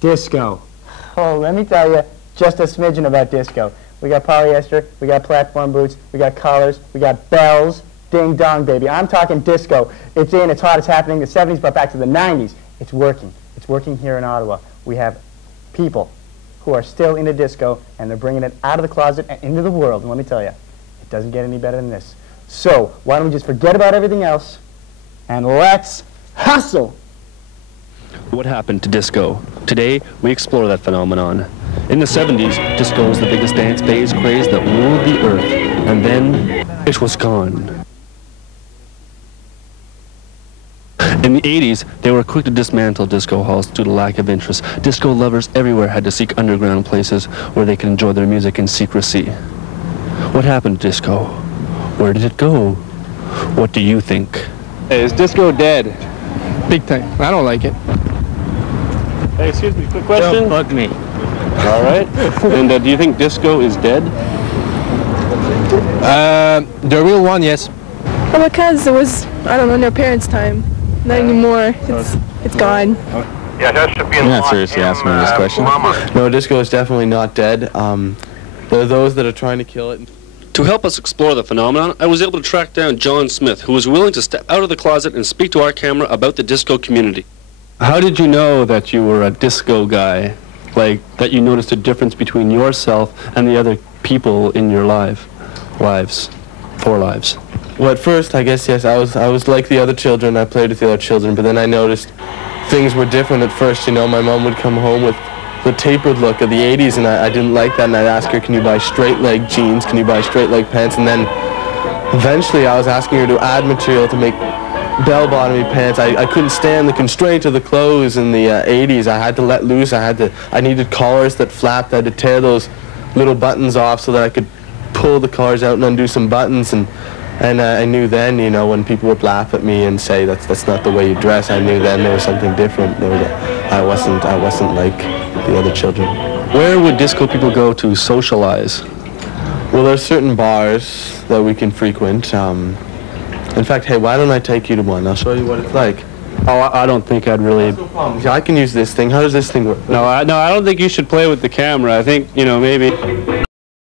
Disco. Oh, let me tell you just a smidgen about disco. We got polyester, we got platform boots, we got collars, we got bells. Ding dong, baby. I'm talking disco. It's in, it's hot, it's happening. The 70s brought back to the 90s. It's working. It's working here in Ottawa. We have people who are still into disco, and they're bringing it out of the closet and into the world. And let me tell you, it doesn't get any better than this. So, why don't we just forget about everything else, and let's hustle! What happened to disco? Today, we explore that phenomenon. In the 70s, disco was the biggest dance phase craze that ruled the earth, and then it was gone. In the 80s, they were quick to dismantle disco halls due to lack of interest. Disco lovers everywhere had to seek underground places where they could enjoy their music in secrecy. What happened to disco? Where did it go? What do you think? Hey, is disco dead? Big time. I don't like it. Hey, excuse me, quick question. Don't bug me. All right. And do you think disco is dead? The real one, yes. Well, because it was, I don't know, in their parents' time. Not anymore. It's gone. Yeah, that should be in You're not seriously asking me this question. No, disco is definitely not dead. There are those that are trying to kill it. To help us explore the phenomenon, I was able to track down John Smith, who was willing to step out of the closet and speak to our camera about the disco community. How did you know that you were a disco guy? Like, that you noticed a difference between yourself and the other people in your lives? Well, at first, I guess, yes, I was like the other children. I played with the other children, but then I noticed things were different at first. You know, my mom would come home with the tapered look of the 80s, and I didn't like that, and I'd ask her, can you buy straight-leg jeans? Can you buy straight-leg pants? And then eventually I was asking her to add material to make bell-bottomy pants. I couldn't stand the constraint of the clothes in the 80s. I had to let loose. I needed collars that flapped. I had to tear those little buttons off so that I could pull the collars out and undo some buttons. And I knew then, you know, when people would laugh at me and say that's not the way you dress, I knew then there was something different. I wasn't like the other children. Where would disco people go to socialize? Well, there's certain bars that we can frequent. In fact, hey, why don't I take you to one? I'll show you what it's like. Oh, I don't think I'd really... No problem. I can use this thing. How does this thing work? No, I don't think you should play with the camera. I think, you know, maybe...